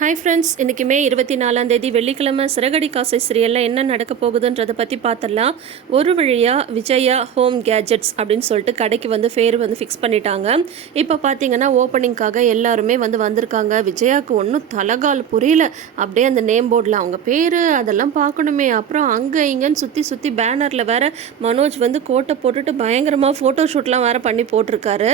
Hi friends இன்றைக்கி மே இருபத்தி நாலாம் தேதி வெள்ளிக்கிழமை சிறகடி காசை சீரியலில் என்ன நடக்க போகுதுன்றதை பற்றி பார்த்துடலாம் ஒரு வழியாக விஜயா ஹோம் கேஜெட்ஸ் அப்படின்னு சொல்லிட்டு கடைக்கு வந்து ஃபேர் வந்து ஃபிக்ஸ் பண்ணிட்டாங்க. இப்போ பார்த்தீங்கன்னா ஓப்பனிங்காக எல்லாருமே வந்து வந்திருக்காங்க. விஜயாவுக்கு ஒன்றும் தலகால் புரியல. அப்படியே அந்த நேம் போர்டில் அவங்க பேர் அதெல்லாம் பார்க்கணுமே அப்புறம் அங்கே இங்கேன்னு சுற்றி சுற்றி பேனரில் வேற மனோஜ் வந்து கோட்டை போட்டுட்டு பயங்கரமாக ஃபோட்டோ ஷூட்லாம் வேறு பண்ணி போட்டிருக்காரு.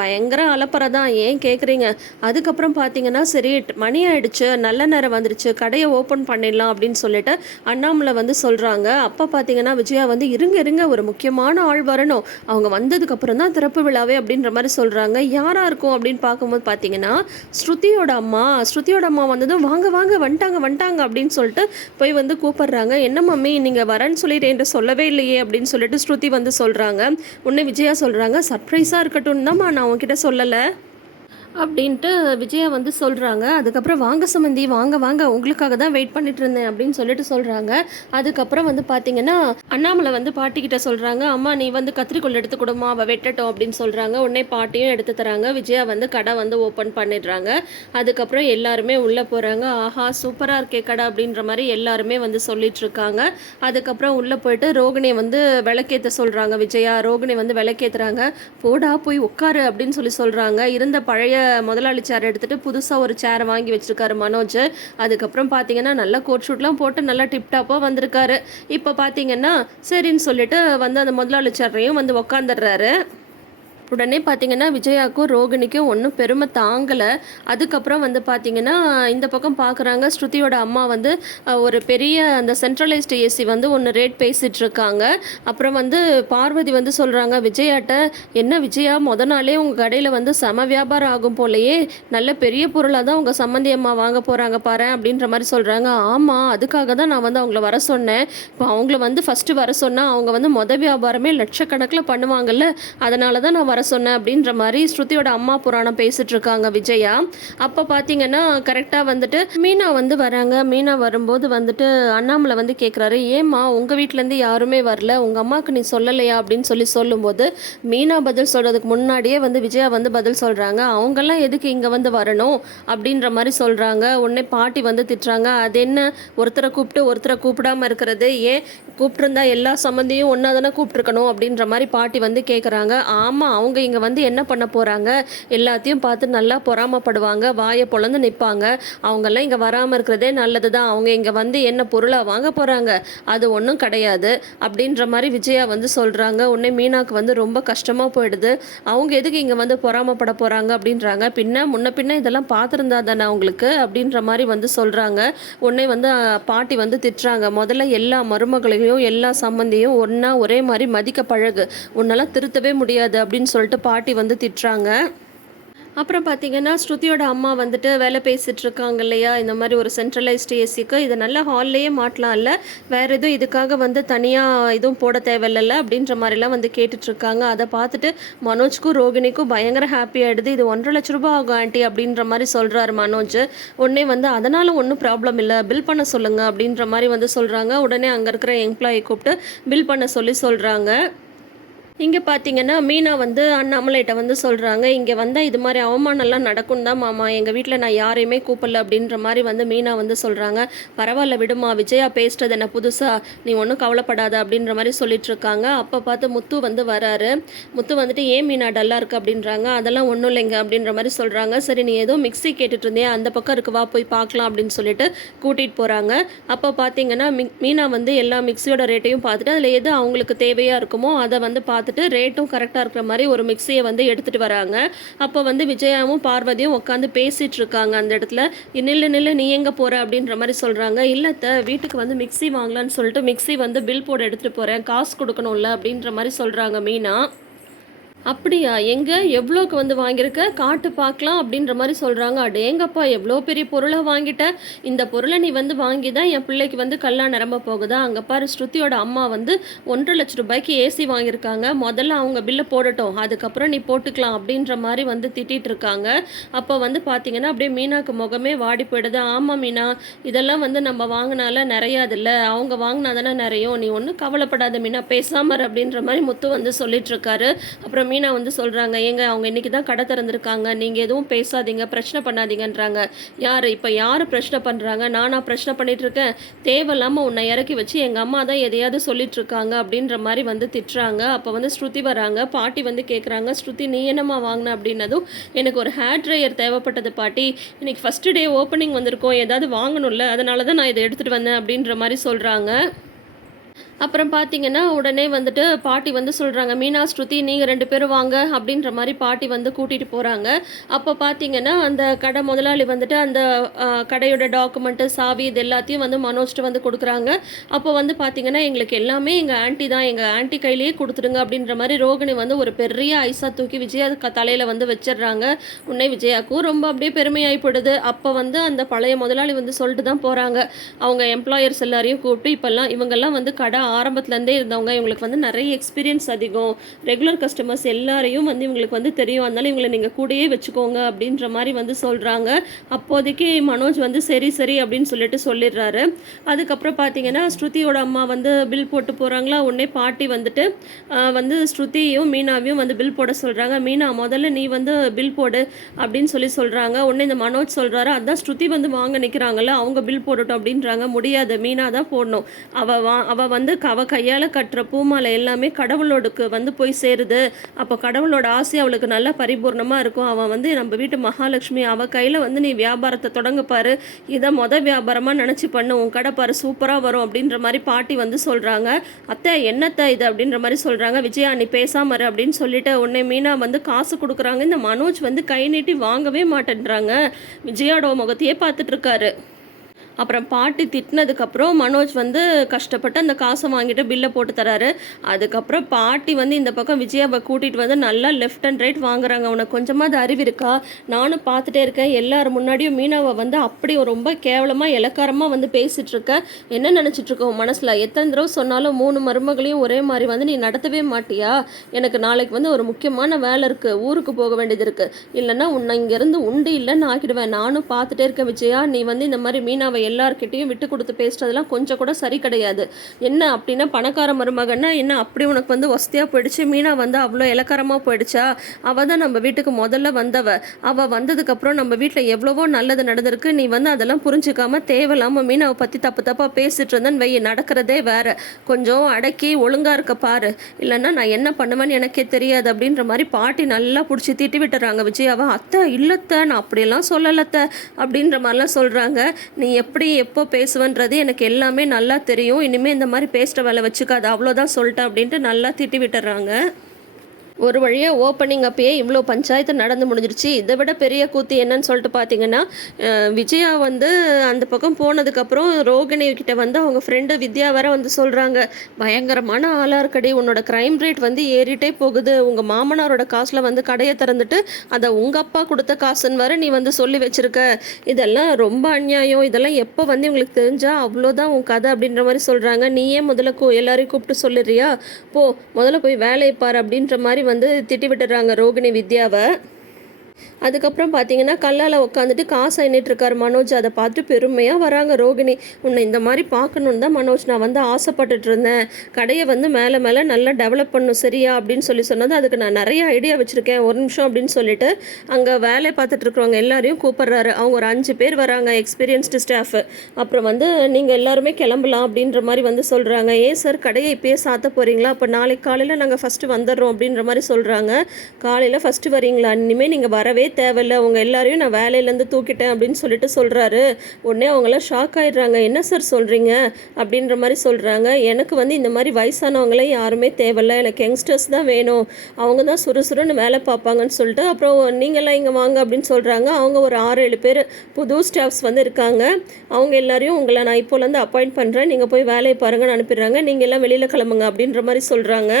பயங்கர அலப்பறை தான். ஏன் கேட்குறீங்க அதுக்கப்புறம் பார்த்தீங்கன்னா சரி மணி ஆயிடுச்சு. நல்ல நேரம் வந்துடுச்சு கடையை ஓப்பன் பண்ணிடலாம் அப்படின்னு சொல்லிட்டு அண்ணாமலை வந்து சொல்கிறாங்க அப்போ பார்த்தீங்கன்னா விஜயா வந்து இருங்க இருங்க ஒரு முக்கியமான ஆள் வரணும். அவங்க வந்ததுக்கப்புறம் தான் திறப்பு விழாவே அப்படின்ற மாதிரி சொல்கிறாங்க யாராக இருக்கும்? அப்படின்னு பார்க்கும்போது பார்த்தீங்கன்னா ஸ்ருதியோட அம்மா ஸ்ருதியோட அம்மா வந்ததும் வாங்க வாங்க வந்துட்டாங்க வந்துட்டாங்க அப்படின்னு சொல்லிட்டு போய் வந்து கூப்பிடுறாங்க. என்ன மம்மி நீங்கள் வரேன்னு சொல்லிட்டு என்று சொல்லவே இல்லையே அப்படின்னு சொல்லிட்டு ஸ்ருதி வந்து சொல்கிறாங்க உன்னை விஜயா சொல்கிறாங்க சர்ப்ரைஸாக இருக்கட்டும் தான்மா நான் உங்ககிட்ட சொல்லலை. அப்படின்ட்டு விஜயா வந்து சொல்கிறாங்க அதுக்கப்புறம் வாங்க சுமந்தி வாங்க வாங்க உங்களுக்காக தான் வெயிட் பண்ணிட்டு இருந்தேன் அப்படின்னு சொல்லிட்டு சொல்கிறாங்க அதுக்கப்புறம் வந்து பார்த்தீங்கன்னா அண்ணாமலை வந்து பாட்டிக்கிட்ட சொல்கிறாங்க அம்மா நீ வந்து கத்திரிக்கோள் எடுத்து கொடுமா அவள் வெட்டட்டும் அப்படின்னு சொல்கிறாங்க உடனே பாட்டியும் எடுத்து தராங்க. விஜயா வந்து கடை வந்து ஓப்பன் பண்ணிடுறாங்க. அதுக்கப்புறம் எல்லாருமே உள்ளே போகிறாங்க ஆஹா சூப்பராக இருக்கே கடை அப்படின்ற மாதிரி எல்லாருமே வந்து சொல்லிட்டு இருக்காங்க. அதுக்கப்புறம் உள்ளே போயிட்டு ரோகிணியை வந்து விளக்கேற்ற சொல்கிறாங்க விஜயா ரோகிணி வந்து விளக்கேற்றுறாங்க போடா போய் உட்காரு அப்படின்னு சொல்லி சொல்கிறாங்க இருந்த பழைய முதலாளி சேர் எடுத்துட்டு புதுசாக ஒரு சேரை வாங்கி வச்சிருக்காரு மனோஜ். அதுக்கப்புறம் பார்த்தீங்கன்னா நல்லா கோட் ஷூட்லாம் போட்டு நல்லா டிப்டாப்பாக வந்திருக்காரு. இப்போ பார்த்தீங்கன்னா சரின்னு சொல்லிட்டு வந்து அந்த முதலாளி சேரையும் வந்து உக்காந்துடுறாரு. உடனே பார்த்தீங்கன்னா விஜயாவுக்கும் ரோகிணிக்கும் ஒன்றும் பெருமை தாங்கலை. அதுக்கப்புறம் வந்து பார்த்தீங்கன்னா இந்த பக்கம் பார்க்குறாங்க ஸ்ருதியோட அம்மா வந்து ஒரு பெரிய அந்த சென்ட்ரலைஸ்டு ஏசி வந்து ஒன்று ரேட் பேசிகிட்ருக்காங்க இருக்காங்க அப்புறம் வந்து பார்வதி வந்து சொல்கிறாங்க விஜயாட்ட என்ன விஜயா முத நாளே உங்கள் கடையில் வந்து சம வியாபாரம் ஆகும் போலயே. நல்ல பெரிய பொருளாக தான் உங்கள் சம்மந்தி அம்மா வாங்க போகிறாங்க பாரு அப்படின்ற மாதிரி சொல்கிறாங்க ஆமாம் அதுக்காக தான் நான் வந்து அவங்கள வர சொன்னேன். இப்போ அவங்கள வந்து ஃபஸ்ட்டு வர சொன்னால் அவங்க வந்து மொத வியாபாரமே லட்சக்கணக்கில் பண்ணுவாங்கல்ல. அதனால தான் நான் வர சொன்னேன் அப்படின்ற மாதிரி ஸ்ருதியோட அம்மா புராணம் பேசிட்டு இருக்காங்க விஜயா. அப்போ பார்த்தீங்கன்னா கரெக்டாக வந்துட்டு மீனா வந்து வராங்க. மீனா வரும்போது வந்துட்டு அண்ணாமலை வந்து கேட்குறாரு ஏம்மா உங்கள் வீட்டிலேருந்து யாருமே வரல. உங்கள் அம்மாவுக்கு நீ சொல்லலையா? அப்படின்னு சொல்லி சொல்லும்போது மீனா பதில் சொல்கிறதுக்கு முன்னாடியே வந்து விஜயா வந்து பதில் சொல்கிறாங்க அவங்கெல்லாம் எதுக்கு இங்கே வந்து வரணும்? அப்படின்ற மாதிரி சொல்கிறாங்க உடனே பாட்டி வந்து திட்டுறாங்க. அது என்ன? ஒருத்தரை கூப்பிட்டு ஒருத்தரை கூப்பிடாம இருக்கிறது. ஏன்? கூப்பிட்டுருந்தா எல்லா சம்மந்தியும் ஒன்றா தானே கூப்பிட்ருக்கணும் அப்படின்ற மாதிரி பாட்டி வந்து கேட்குறாங்க ஆமாம் அவங்க அவங்க இங்கே வந்து என்ன பண்ண போகிறாங்க எல்லாத்தையும் பார்த்து நல்லா பொறாமப்படுவாங்க வாயை பொழந்து நிற்பாங்க அவங்கெல்லாம் இங்கே வராமல் இருக்கிறதே நல்லது தான் அவங்க இங்கே வந்து என்ன பொருளாக வாங்க போகிறாங்க அது ஒன்றும் கிடையாது. அப்படின்ற மாதிரி விஜயா வந்து சொல்கிறாங்க உடனே மீனாக்கு வந்து ரொம்ப கஷ்டமாக போயிடுது. அவங்க எதுக்கு இங்கே வந்து பொறாமப்பட போகிறாங்க அப்படின்றாங்க. பின்ன முன்ன பின்ன இதெல்லாம் பார்த்துருந்தா தானே அவங்களுக்கு? அப்படின்ற மாதிரி வந்து சொல்கிறாங்க உடனே வந்து பாட்டி வந்து திட்டுறாங்க. முதல்ல எல்லா மருமகளையும் எல்லா சம்மந்தியும் ஒன்றா ஒரே மாதிரி மதிக்க பழகு. உன்னெல்லாம் திருத்தவே முடியாது அப்படின்னு சொல்லிட்டு பாட்டி வந்து திட்டுறாங்க. அப்புறம் பார்த்தீங்கன்னா ஸ்ருதியோட அம்மா வந்துட்டு வேலை பேசிகிட்டு இருக்காங்க இல்லையா? இந்த மாதிரி ஒரு சென்ட்ரலைஸ்டு ஏசிக்கு இதை நல்லா ஹால்லையே மாட்டலாம்ல வேற எதுவும் இதுக்காக வந்து தனியாக எதுவும் போட தேவையில்ல அப்படின்ற மாதிரிலாம் வந்து கேட்டுட்ருக்காங்க அதை பார்த்துட்டு மனோஜ்க்கும் ரோகிணிக்கும் பயங்கர ஹாப்பி ஆகிடுது இது ஒன்றரை லட்ச ரூபாய் ஆகும் ஆண்டி அப்படின்ற மாதிரி சொல்கிறாரு மனோஜ். உடனே வந்து அதனால் ஒன்றும் ப்ராப்ளம் இல்லை. பில் பண்ண சொல்லுங்கள் அப்படின்ற மாதிரி வந்து சொல்கிறாங்க உடனே அங்கே இருக்கிற எம்ப்ளாயி கூப்பிட்டு பில் பண்ண சொல்லி சொல்கிறாங்க இங்கே பார்த்தீங்கன்னா மீனா வந்து அண்ணாமலைகிட்ட வந்து சொல்கிறாங்க இங்கே வந்தால் இது மாதிரி அவமானம்லாம் நடக்கும் தான் மாமா. எங்கள் வீட்டில் நான் யாரையுமே கூப்பிடல அப்படின்ற மாதிரி வந்து மீனா வந்து சொல்கிறாங்க பரவாயில்ல விடுமா விஜயா பேசிட்டது என்ன புதுசாக நீ ஒன்றும் கவலைப்படாத அப்படின்ற மாதிரி சொல்லிட்டு இருக்காங்க. அப்போ பார்த்து முத்து வந்து வராரு. முத்து வந்துட்டு ஏன் மீனா டல்லாக இருக்குது அப்படின்றாங்க. அதெல்லாம் ஒன்றும் இல்லைங்க அப்படின்ற மாதிரி சொல்கிறாங்க சரி நீ ஏதோ மிக்ஸி கேட்டுட்டு இருந்தியா? அந்த பக்கம் இருக்கு வா போய் பார்க்கலாம் அப்படின்னு சொல்லிட்டு கூட்டிகிட்டு போகிறாங்க அப்போ பார்த்தீங்கன்னா மி மீனா வந்து எல்லா மிக்சியோட ரேட்டையும் பார்த்துட்டு அதில் எது அவங்களுக்கு தேவையாக இருக்குமோ அதை வந்து பார்த்து பார்த்துட்டு ரேட்டும் கரெக்டாக இருக்கிற மாதிரி ஒரு மிக்ஸியை வந்து எடுத்துகிட்டு வராங்க. அப்போ வந்து விஜயாவும் பார்வதியும் உட்காந்து பேசிகிட்டு இருக்காங்க. அந்த இடத்துல நில்லு நில்லு நீ எங்கே போகிற அப்படின்ற மாதிரி சொல்கிறாங்க இல்லத்த வீட்டுக்கு வந்து மிக்ஸி வாங்கலான்னு சொல்லிட்டு மிக்ஸி வந்து பில் போட எடுத்துகிட்டு போகிறேன் காசு கொடுக்கணும்ல? அப்படின்ற மாதிரி சொல்கிறாங்க மீனா. அப்படியா? எங்க? எவ்வளோக்கு வந்து வாங்கியிருக்க? காட்டு பார்க்கலாம் அப்படின்ற மாதிரி சொல்கிறாங்க அடேங்கப்பா எவ்வளோ பெரிய பொருளை வாங்கிட்ட? இந்த பொருளை நீ வந்து வாங்கி தான் என் பிள்ளைக்கு வந்து கல்லா நிரம்ப போகுதா? அங்கே பாரு ஸ்ருதியோட அம்மா வந்து ஒன்றரை லட்ச ரூபாய்க்கு ஏசி வாங்கியிருக்காங்க. முதல்ல அவங்க பில்லை போடட்டும். அதுக்கப்புறம் நீ போட்டுக்கலாம் அப்படின்ற மாதிரி வந்து திட்டிட்டு இருக்காங்க. அப்போ வந்து பார்த்தீங்கன்னா அப்படியே மீனாக்கு முகமே வாடி போயிடுது. ஆமாம் மீனா இதெல்லாம் வந்து நம்ம வாங்கினால நிறையாதுல்ல. அவங்க வாங்கினா தானே நிறையும். நீ ஒன்றும் கவலைப்படாத மீனா. பேசாமர் அப்படின்ற மாதிரி முத்து வந்து சொல்லிட்டு இருக்காரு. அப்புறம் மீனா வந்து சொல்கிறாங்க ஏங்க அவங்க இன்றைக்கி தான் கடை திறந்துருக்காங்க நீங்கள் எதுவும் பேசாதீங்க பிரச்சனை பண்ணாதீங்கன்றாங்க. யார்? இப்போ யார் பிரச்சனை பண்ணுறாங்க நானாக பிரச்சனை பண்ணிகிட்ருக்கேன் தேவையில்லாமல் உன்னை இறக்கி வச்சு எங்கள் அம்மா தான் எதையாவது சொல்லிகிட்ருக்காங்க அப்படின்ற மாதிரி வந்து திட்டுறாங்க. அப்போ வந்து ஸ்ருதி வராங்க பாட்டி வந்து கேட்குறாங்க ஸ்ருதி நீ என்னம்மா வாங்கின அப்படின்னதும் எனக்கு ஒரு ஹேர் ட்ரையர் தேவைப்பட்டது பாட்டி. இன்றைக்கி ஃபஸ்ட்டு டே ஓப்பனிங் வந்திருக்கோம் ஏதாவது வாங்கணும்ல அதனால தான் நான் இதை எடுத்துகிட்டு வந்தேன் அப்படின்ற மாதிரி சொல்கிறாங்க அப்புறம் பார்த்தீங்கன்னா உடனே வந்துட்டு பாட்டி வந்து சொல்கிறாங்க மீனா ஸ்ருதி நீங்கள் ரெண்டு பேரும் வாங்க அப்படின்ற மாதிரி பாட்டி வந்து கூட்டிகிட்டு போகிறாங்க அப்போ பார்த்தீங்கன்னா அந்த கடை முதலாளி வந்துட்டு அந்த கடையோட டாக்குமெண்ட்டு சாவி இது எல்லாத்தையும் வந்து மனோஜ்ட்டு வந்து கொடுக்குறாங்க. அப்போ வந்து பார்த்தீங்கன்னா எங்களுக்கு எல்லாமே எங்கள் ஆண்டி தான் எங்கள் ஆன்ட்டி கையிலேயே கொடுத்துடுங்க அப்படின்ற மாதிரி ரோகிணி வந்து ஒரு பெரிய ஐசா தூக்கி விஜயா க தலையில் வந்து வச்சிடுறாங்க. உன்னை விஜயாக்கும் ரொம்ப அப்படியே பெருமையாகி போயிடுது. அப்போ வந்து அந்த பழைய முதலாளி வந்து சொல்லிட்டு தான் போகிறாங்க அவங்க எம்ப்ளாயர்ஸ் எல்லாரையும் கூப்பிட்டு இப்போல்லாம் இவங்கெல்லாம் வந்து கடை ஆரம்பத்துலேருந்தே இருந்தவங்க இவங்களுக்கு வந்து நிறைய எக்ஸ்பீரியன்ஸ் அதிகம். ரெகுலர் கஸ்டமர்ஸ் எல்லாரையும் வந்து இவங்களுக்கு வந்து தெரியும். அதனால இவங்களை நீங்கள் கூடயே வச்சுக்கோங்க அப்படின்ற மாதிரி வந்து சொல்கிறாங்க அப்போதைக்கு மனோஜ் வந்து சரி சரி அப்படின்னு சொல்லிட்டு சொல்லிடுறாரு. அதுக்கப்புறம் பார்த்தீங்கன்னா ஸ்ருதியோட அம்மா வந்து பில் போட்டு போகிறாங்களா உடனே பாட்டி வந்துட்டு வந்து ஸ்ருதியும் மீனாவையும் வந்து பில் போட சொல்கிறாங்க மீனா முதல்ல நீ வந்து பில் போடு அப்படின்னு சொல்லி சொல்கிறாங்க உடனே இந்த மனோஜ் சொல்கிறாரு அதான் ஸ்ருதி வந்து வாங்க நிற்கிறாங்கல்ல அவங்க பில் போடட்டும் அப்படின்றாங்க. முடியாது. மீனா தான் போடணும். அவள் வா அவள் வந்து அவ கையால் கட்டுற பூமாலை எல்லாமே கடவுளோடுக்கு வந்து போய் சேருது. அப்போ கடவுளோட ஆசை அவளுக்கு நல்லா பரிபூர்ணமாக இருக்கும். அவன் வந்து நம்ம வீட்டு மகாலட்சுமி அவள் கையில் வந்து நீ வியாபாரத்தை தொடங்கப்பார் இதை மொதல் வியாபாரமாக நினச்சி பண்ணு. உன் கடை பாரு சூப்பராக வரும் அப்படின்ற மாதிரி பாட்டி வந்து சொல்கிறாங்க அத்தை என்னத்தை இது அப்படின்ற மாதிரி சொல்கிறாங்க விஜயா நீ பேசாமரு அப்படின்னு சொல்லிட்டு உன்னை மீனா வந்து காசு கொடுக்குறாங்க. இந்த மனோஜ் வந்து கை நீட்டி வாங்கவே மாட்டேன்றாங்க. விஜயாடோ முகத்தையே பார்த்துட்ருக்காரு அப்புறம் பாட்டி திட்டினதுக்கப்புறம் மனோஜ் வந்து கஷ்டப்பட்டு அந்த காசை வாங்கிட்டு பில்லை போட்டு தராரு. அதுக்கப்புறம் பாட்டி வந்து இந்த பக்கம் விஜயாவை கூட்டிகிட்டு வந்து நல்லா லெஃப்ட் அண்ட் ரைட் வாங்குறாங்க. உனக்கு கொஞ்சமாவது அறிவு இருக்கா? நானும் பார்த்துட்டே இருக்கேன். எல்லார் முன்னாடியும் மீனாவை வந்து அப்படி ரொம்ப கேவலமாக இலக்காரமாக வந்து பேசிகிட்டு என்ன நினச்சிட்ருக்கோம் மனசில்? எத்தனை தடவை சொன்னாலும் மூணு மருமகளையும் ஒரே மாதிரி வந்து நீ நடத்தவே மாட்டியா? எனக்கு நாளைக்கு வந்து ஒரு முக்கியமான வேலை இருக்குது ஊருக்கு போக வேண்டியது இருக்குது இல்லைன்னா உன்னை இங்கேருந்து உண்டு இல்லைன்னு ஆக்கிடுவேன். நானும் பார்த்துட்டே இருக்கேன் விஜயா. நீ வந்து இந்த மாதிரி மீனாவை எல்லார்கிட்டையும் விட்டு கொடுத்து பேசுறதெல்லாம் கொஞ்சம் கூட சரி கிடையாது. என்ன அப்படின்னா பணக்கார மருமகன்னா என்ன அப்படி உனக்கு வந்து வசதியாக போயிடுச்சு? மீனா வந்து அவ்வளோ இலக்காரமாக போயிடுச்சா? அவள் தான் நம்ம வீட்டுக்கு முதல்ல வந்தவ. அவள் வந்ததுக்கப்புறம் நம்ம வீட்டில் எவ்வளவோ நல்லது நடந்திருக்கு. நீ வந்து அதெல்லாம் புரிஞ்சுக்காம தேவையில்லாமல் மீனாவை பற்றி தப்பு தப்பாக பேசிட்டு இருந்தேன்னு வை நடக்கிறதே வேற. கொஞ்சம் அடக்கி ஒழுங்காக இருக்க பாரு. இல்லைன்னா நான் என்ன பண்ணுவேன்னு எனக்கே தெரியாது அப்படின்ற மாதிரி பாட்டி நல்லா பிடிச்சி திட்டி விட்டுறாங்க அவள் அத்தை இல்லத்த நான் அப்படியெல்லாம் சொல்லலத்த அப்படின்ற மாதிரிலாம் சொல்கிறாங்க நீ எப்படி எப்போ பேசுவேன்றது எனக்கு எல்லாமே நல்லா தெரியும். இனிமேல் இந்த மாதிரி பேசுகிற வேலை வச்சுக்காது. அவ்வளோதான் சொல்லிட்டேன் அப்படின்ட்டு நல்லா திட்டி விட்டுறாங்க. ஒரு வழியாக ஓப்பனிங் அப்பயே இவ்வளோ பஞ்சாயத்து நடந்து முடிஞ்சிருச்சு. இதை விட பெரிய கூத்து என்னன்னு சொல்லிட்டு பார்த்தீங்கன்னா விஜயா வந்து அந்த பக்கம் போனதுக்கப்புறம் ரோகிணி கிட்ட வந்து அவங்க ஃப்ரெண்டு வித்யா வர வந்து சொல்கிறாங்க பயங்கரமான ஆளாக இருக்கடி உன்னோட க்ரைம் ரேட் வந்து ஏறிட்டே போகுது. உங்கள் மாமனாரோட காசில் வந்து கடையை திறந்துட்டு அதை உங்கள் அப்பா கொடுத்த காசுன்னு வர நீ வந்து சொல்லி வச்சுருக்க. இதெல்லாம் ரொம்ப அநியாயம். இதெல்லாம் எப்போ வந்து உங்களுக்கு தெரிஞ்சா அவ்வளோதான் உன் கதை அப்படின்ற மாதிரி சொல்கிறாங்க நீயே முதல்ல கூ எல்லாரையும் கூப்பிட்டு சொல்லிடுறியா போ முதல்ல போய் வேலையை பாரு அப்படின்ற மாதிரி வந்து திட்டி விட்டுறாங்க ரோகிணி வித்யாவை. அதுக்கப்புறம் பார்த்தீங்கன்னா கல்லால் உட்காந்துட்டு காசு எண்ணிட்டுருக்கார் மனோஜ். அதை பார்த்துட்டு பெருமையாக வராங்க ரோகிணி. உன்னை இந்த மாதிரி பார்க்கணுன்னு தான் மனோஜ். நான் வந்து ஆசைப்பட்டுட்டு இருந்தேன். கடையை வந்து மேலே மேலே நல்லா டெவலப் பண்ணும் சரியா அப்படின்னு சொல்லி சொன்னது. அதுக்கு நான் நிறைய ஐடியா வச்சுருக்கேன். ஒரு நிமிஷம் அப்படின்னு சொல்லிட்டு அங்கே வேலை பார்த்துட்டு இருக்கிறவங்க எல்லாரையும் கூப்பிட்றாரு. அவங்க ஒரு அஞ்சு பேர் வராங்க எக்ஸ்பீரியன்ஸ்டு ஸ்டாஃப் அப்புறம் வந்து நீங்கள் எல்லாருமே கிளம்பலாம் அப்படின்ற மாதிரி வந்து சொல்கிறாங்க ஏன் சார் கடையை இப்பயே சாத்த போகிறீங்களா அப்போ நாளைக்கு காலையில் நாங்கள் ஃபஸ்ட்டு வந்துடுறோம் அப்படின்ற மாதிரி சொல்கிறாங்க காலையில் ஃபஸ்ட்டு வரீங்களா? இனிமேல் நீங்கள் வரவே தேவையில்ல அவங்க எல்லாரையும் நான் வேலையிலேருந்து தூக்கிட்டேன் அப்படின்னு சொல்லிட்டு சொல்கிறாரு உடனே அவங்களாம் ஷாக் ஆயிடுறாங்க. என்ன சார் சொல்கிறீங்க அப்படின்ற மாதிரி சொல்கிறாங்க எனக்கு வந்து இந்த மாதிரி வயசானவங்களே யாருமே தேவையில்ல. எனக்கு யங்ஸ்டர்ஸ் தான் வேணும். அவங்க தான் சுறுசுறுன்னு வேலை பார்ப்பாங்கன்னு சொல்லிட்டு அப்புறம் நீங்கள்லாம் இங்கே வாங்க அப்படின்னு சொல்கிறாங்க அவங்க ஒரு ஆறு ஏழு பேர் புது ஸ்டாஃப்ஸ் வந்து இருக்காங்க. அவங்க எல்லாரையும் உங்களை நான் இப்போலேருந்து அப்பாயிண்ட் பண்ணுறேன் நீங்கள் போய் வேலையை பாருங்கன்னு அனுப்பிடுறாங்க. நீங்கள் எல்லாம் வெளியில் கிளம்புங்க அப்படின்ற மாதிரி சொல்கிறாங்க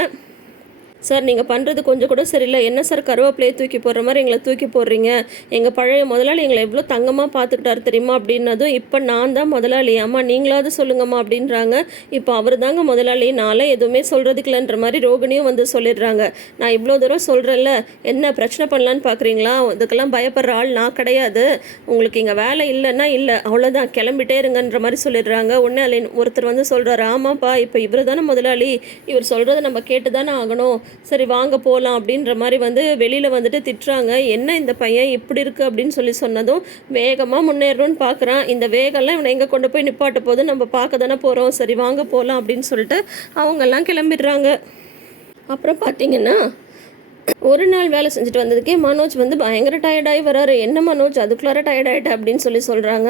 சார் நீங்கள் பண்ணுறது கொஞ்சம் கூட சரியில்லை. என்ன சார் கருவேப்பிலையை தூக்கி போடுற மாதிரி எங்களை தூக்கி போடுறீங்க? எங்கள் பழைய முதலாளி எங்களை எவ்வளோ தங்கமாக பார்த்துக்கிட்டாரு தெரியுமா அப்படின்னதும் இப்போ நான் தான் முதலாளி. அம்மா நீங்களாவது சொல்லுங்கம்மா அப்படின்றாங்க. இப்போ அவர் தாங்க முதலாளி. நான்லாம் எதுவுமே சொல்கிறதுக்கு இல்லைன்ற மாதிரி ரோகிணியும் வந்து சொல்லிடுறாங்க. நான் இவ்வளோ தூரம் சொல்கிறேன்ல என்ன பிரச்சனை பண்ணலான்னு பார்க்குறீங்களா? இதுக்கெல்லாம் பயப்படுற ஆள் நான் கிடையாது. உங்களுக்கு இங்கே வேலை இல்லைன்னா இல்லை. அவ்வளோதான் கிளம்பிட்டே இருங்கன்ற மாதிரி சொல்லிடுறாங்க. உடனே அதில் ஒருத்தர் வந்து சொல்கிறாரு ஆமாப்பா இப்போ இவர் தானே முதலாளி. இவர் சொல்கிறத நம்ம கேட்டு தானே ஆகணும். சரி வாங்க போகலாம் அப்படின்ற மாதிரி வந்து வெளியில் வந்துட்டு திட்டுறாங்க. என்ன இந்த பையன் இப்படி இருக்குது அப்படின்னு சொல்லி சொன்னதும் வேகமாக முன்னேறணும்னு பார்க்குறான் இந்த வேகம்லாம் இவனை எங்கே கொண்டு போய் நிப்பாட்ட போது நம்ம பார்க்க தானே போகிறோம் சரி வாங்க போகலாம் அப்படின்னு சொல்லிட்டு அவங்கெல்லாம் கிளம்பிடுறாங்க. அப்புறம் பார்த்தீங்கன்னா ஒரு நாள் வேலை செஞ்சுட்டு வந்ததுக்கே மனோஜ் வந்து பயங்கர டயர்டாகி வராரு. என்ன மனோஜ்? அதுக்குள்ளார டயர்ட் அப்படின்னு சொல்லி சொல்கிறாங்க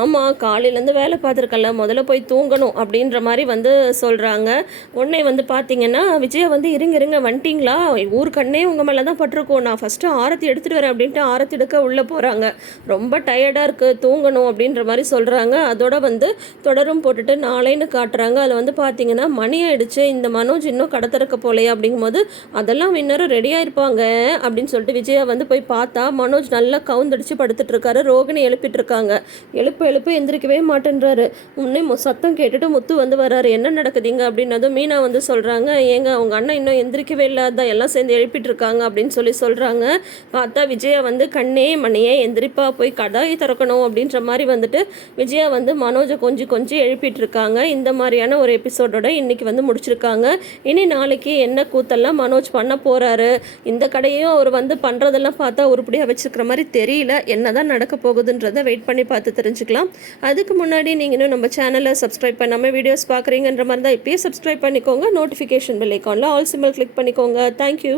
ஆமாம் காலையிலேருந்து வேலை பார்த்துருக்கல முதல்ல போய் தூங்கணும். அப்படின்ற மாதிரி வந்து சொல்கிறாங்க உடனே வந்து பார்த்தீங்கன்னா விஜயா வந்து இருங்க இருங்க. வந்துட்டிங்களா ஊர் கண்ணே உங்கள் மேலே தான் பட்டிருக்கோம். நான் ஃபஸ்ட்டு ஆரத்தி எடுத்துகிட்டு வரேன் அப்படின்ட்டு ஆரத்தி எடுக்க உள்ளே போகிறாங்க ரொம்ப டயர்டாக இருக்குது தூங்கணும் அப்படின்ற மாதிரி சொல்கிறாங்க அதோட வந்து தொடரும் போட்டுட்டு நாளைன்னு காட்டுறாங்க. அதில் வந்து பார்த்தீங்கன்னா மணி ஆயிடுச்சு. இந்த மனோஜ் இன்னும் கடை போலையே? அப்படிங்கும்போது அதெல்லாம் இன்னரும் ரெடியாக இருப்பாங்க அப்படின்னு சொல்லிட்டு விஜயா வந்து போய் பார்த்தா மனோஜ் நல்லா கவுந்தடிச்சு படுத்துட்டு இருக்காரு ரோகிணி எழுப்பிட்டு இருக்காங்க எழுப்பு எழுப்பு எந்திரிக்கவே மாட்டேன்றாரு. முன்னே மு- சத்தம் கேட்டுட்டு முத்து வந்து வர்றாரு. என்ன நடக்குதுங்க? அப்படின்னதும் மீனா வந்து சொல்கிறாங்க ஏங்க அவங்க அண்ணன் இன்னும் எந்திரிக்கவே இல்லை. எல்லாம் சேர்ந்து எழுப்பிட்டு இருக்காங்க அப்படின்னு சொல்லி சொல்கிறாங்க பார்த்தா விஜயா வந்து கண்ணே மணியே எந்திரிப்பா. போய் கடாயை திறக்கணும். அப்படின்ற மாதிரி வந்துட்டு விஜயா வந்து மனோஜை கொஞ்சம் கொஞ்சம் எழுப்பிட்டு இருக்காங்க இந்த மாதிரியான ஒரு எபிசோடோட இன்னைக்கு வந்து முடிச்சிருக்காங்க. இனி நாளைக்கு என்ன கூத்தெல்லாம் மனோஜ் பண்ண போறாரு? இந்த கடையும் அவர் வந்து பண்ணுறதெல்லாம் பார்த்தா உருப்படியாக வச்சுருக்கிற மாதிரி தெரியல. என்ன தான் நடக்க போகுதுன்றதை வெயிட் பண்ணி பார்த்து தெரிஞ்சுக்கலாம். அதுக்கு முன்னாடி நீங்கள் இன்னும் நம்ம சேனலை சப்ஸ்கிரைப் பண்ணாமல் வீடியோஸ் பார்க்குறீங்கன்ற மாதிரி தான் இப்பயே சப்ஸ்கிரைப் பண்ணிக்கோங்க. நோட்டிஃபிகேஷன் பெல் ஐக்கானில் ஆல் சிம்பிள் கிளிக் பண்ணிக்கோங்க. Thank you